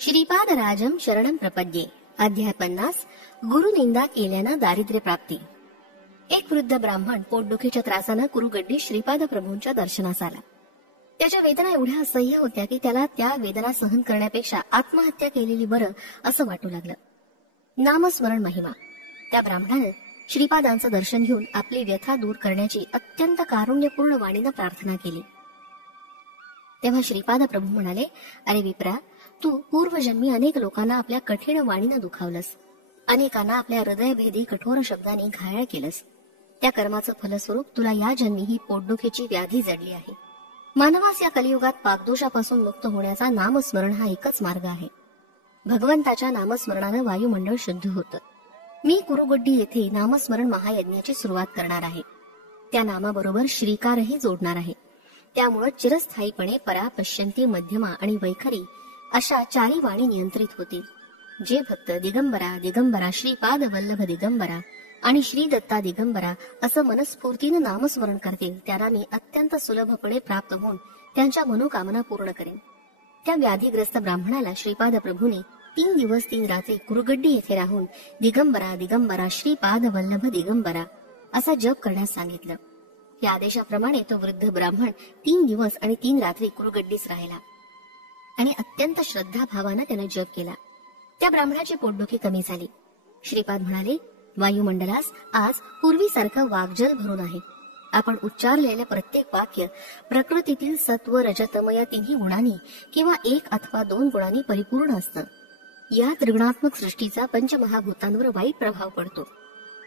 श्रीपाद राजम शरणम प्रपद्ये. अध्याय 50. गुरुनिंदा केल्यानं दारिद्र्य प्राप्ती. एक वृद्ध ब्राह्मण पोटदुखीच्या त्रासानं कुरुगड्डी श्रीपाद प्रभूंच्या दर्शनास आला. त्याच्या वेदना एवढ्या असह्य होत्या की त्याला त्या वेदना सहन करण्यापेक्षा आत्महत्या केलेली बरं असं वाटू लागलं. नामस्मरण महिमा. त्या ब्राह्मणानं श्रीपादांचं दर्शन घेऊन आपली व्यथा दूर करण्याची अत्यंत कारुण्यपूर्ण वाणीनं प्रार्थना केली. तेव्हा श्रीपाद प्रभू म्हणाले, अरे विप्रा, तू पूर्वजन्मी अनेक लोकांना आपल्या कठीण वाणीनं दुखावलंस, अनेकांना आपल्या हृदयभेदी कठोर शब्दांनी घायाळ केलंस. त्या कर्माचं फलस्वरूप तुला या जन्मी ही पोटदुखीची व्याधी जडली आहे. मानवास या कलियुगात पापदोषापासून मुक्त होण्याचा नामस्मरण हा एकच मार्ग आहे. भगवंताच्या नामस्मरणानं वायुमंडळ शुद्ध होतं. मी कुरुगड्डी येथे नामस्मरण महायज्ञाची सुरुवात करणार आहे. त्या नामाबरोबर श्रीकारही जोडणार आहे. त्यामुळे चिरस्थायीपणे परा, पश्यंती, मध्यमा आणि वैखरी अशा चारी वाणी नियंत्रित होतील. जे भक्त दिगंबरा दिगंबरा, श्रीपाद वल्लभ दिगंबरा आणि श्री दत्ता दिगंबरा असं मनस्फूर्तीनं नामस्मरण करतील त्यांना मी अत्यंत सुलभपणे प्राप्त होऊन त्यांच्या मनोकामना पूर्ण करेन. त्या व्याधीग्रस्त ब्राह्मणाला श्रीपाद प्रभूंनी 3 दिवस 3 रात्री कुरुगड्डी येथे राहून दिगंबरा दिगंबरा, श्रीपाद वल्लभ दिगंबरा असा जप करण्यास सांगितलं. या आदेशाप्रमाणे तो वृद्ध ब्राह्मण 3 दिवस आणि 3 रात्री कुरुगड्डीस राहिला आणि अत्यंत श्रद्धाभावानं त्याने जप केला. त्या ब्राह्मणाची पोटदुखी कमी झाली. श्रीपाद म्हणाले, वायुमंडलास आज पूर्वीसारखं वाग्जल भरून आहे. आपण उच्चारलेलं प्रत्येक वाक्य प्रकृतीतील सत्व, रजतम या तिन्ही गुणांनी किंवा 1 अथवा 2 गुणांनी परिपूर्ण असतं. या त्रिगुणात्मक सृष्टीचा पंचमहाभूतांवर वाईट प्रभाव पडतो.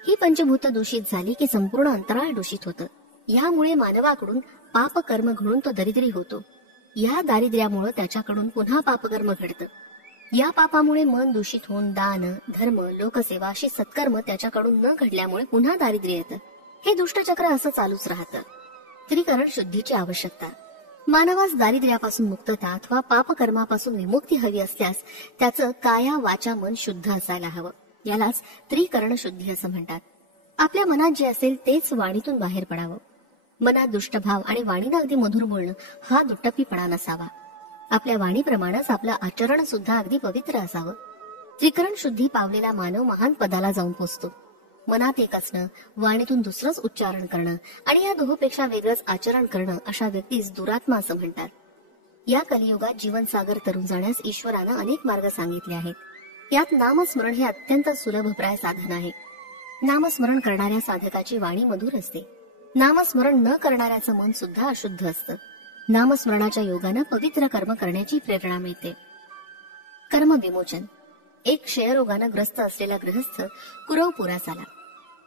ही पंचभूत दूषित झाली की संपूर्ण अंतराळ दूषित होतं. यामुळे मानवाकडून पापकर्म घडून तो दरिद्री होतो. या दारिद्र्यामुळे त्याच्याकडून पुन्हा पापकर्म घडतं. या पापामुळे मन दूषित होऊन दान, धर्म, लोकसेवा अशी सत्कर्म त्याच्याकडून न घडल्यामुळे पुन्हा दारिद्र्य येतं. हे दुष्टचक्र असं चालूच राहतं. त्रिकरण शुद्धीची आवश्यकता. मानवास दारिद्र्यापासून मुक्तता अथवा पापकर्मापासून विमुक्ती हवी असल्यास त्याचं काया, वाचा, मन शुद्ध असायला हवं. यालाच त्रिकरण शुद्धी असं म्हणतात. आपल्या मनात जे असेल तेच वाणीतून बाहेर पडावं. मनात दुष्टभाव आणि वाणीनं अगदी मधुर बोलणं हा दुट्टपीपणा नसावा. आपल्या वाणीप्रमाणेच आपलं आचरण सुद्धा अगदी पवित्र असावं. त्रिकरण शुद्धी पावलेला मानव महान पदाला जाऊन पोचतो. मनात एक असणं, वाणीतून दुसरंच उच्चारण करणं आणि या दोहोपेक्षा वेगळंच आचरण करणं अशा व्यक्तीस दुरात्मा असं म्हणतात. या कलियुगात जीवनसागर तरुण जाण्यास ईश्वरानं अनेक मार्ग सांगितले आहेत. यात नामस्मरण हे अत्यंत सुलभप्राय साधन आहे. नामस्मरण करणाऱ्या साधकाची वाणी मधुर असते. नामस्मरण न करणाऱ्याचं मन सुद्धा अशुद्ध असतं. नामस्मरणाच्या योगानं पवित्र कर्म करण्याची प्रेरणा मिळते. कर्म विमोचन. एक क्षयरोगानं ग्रस्त असलेला गृहस्थ कुरवपुरास आला.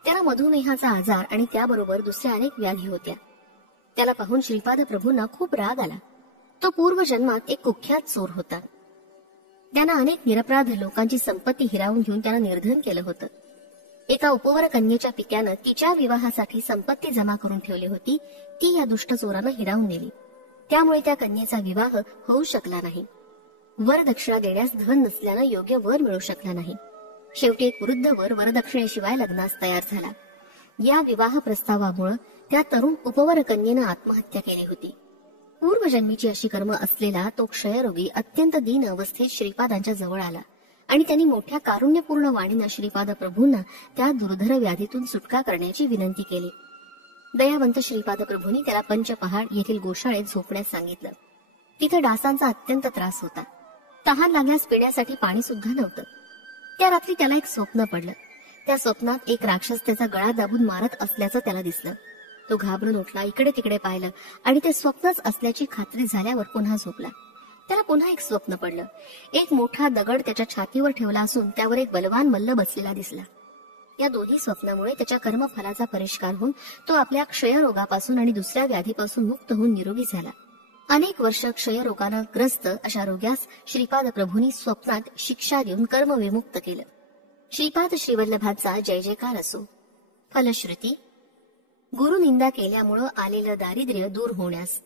त्याला मधुमेहाचा आजार आणि त्याबरोबर दुसऱ्या अनेक व्याधी होत्या. त्याला पाहून श्रीपाद प्रभूंना खूप राग आला. तो पूर्वजन्मात एक कुख्यात चोर होता. त्यानं अनेक निरपराध लोकांची संपत्ती हिरावून घेऊन त्यानं निर्धन केलं होतं. एका उपवर कन्येच्या पित्यानं तिच्या विवाहासाठी संपत्ती जमा करून ठेवली होती, ती या दुष्ट चोरानं हिरावून नेली. त्यामुळे त्या कन्येचा विवाह होऊ शकला नाही. वरदक्षिणा देण्यास धन नसल्यानं योग्य वर मिळू शकला नाही. शेवटी एक वृद्ध वर वरदक्षिणेशिवाय लग्नास तयार झाला. या विवाह प्रस्तावामुळे त्या तरुण उपवर कन्येनं आत्महत्या केली होती. पूर्वजन्मीची अशी कर्म असलेला तो क्षयरोगी अत्यंत दीन अवस्थेत श्रीपादांच्या जवळ आला आणि त्यांनी मोठ्या कारुण्यपूर्ण वाणीनं श्रीपाद प्रभूंना त्या दुर्धर व्याधीतून सुटका करण्याची विनंती केली. दयावंत श्रीपाद प्रभूंनी त्याला पंचपहाड येथील गोशाळेत झोपण्यास सांगितलं. तिथे डासांचा अत्यंत त्रास होता. तहान लागल्यास पिण्यासाठी पाणी सुद्धा नव्हतं. त्या रात्री त्याला एक स्वप्न पडलं. त्या स्वप्नात एक राक्षस त्याचा गळा दाबून मारत असल्याचं त्याला दिसलं. तो घाबरून उठला, इकडे तिकडे पाहिलं आणि ते स्वप्नच असल्याची खात्री झाल्यावर पुन्हा झोपला. त्याला पुन्हा एक स्वप्न पडलं. एक मोठा दगड त्याच्या छातीवर ठेवला असून त्यावर एक बलवान मल्ल बसलेला दिसला. या दोन्ही स्वप्नामुळे त्याच्या कर्मफलाचा परिष्कार होऊन तो आपल्या क्षयरोगापासून आणि दुसऱ्या व्याधीपासून मुक्त होऊन निरोगी झाला. अनेक वर्ष क्षयरोगानं ग्रस्त अशा रोग्यास श्रीपाद प्रभूंनी स्वप्नात शिक्षा देऊन कर्म विमुक्त केलं. श्रीपाद श्रीवल्लभाचा जय जयकार असो. फलश्रुती. गुरुनिंदा केल्यामुळं आलेलं दारिद्र्य दूर होण्यास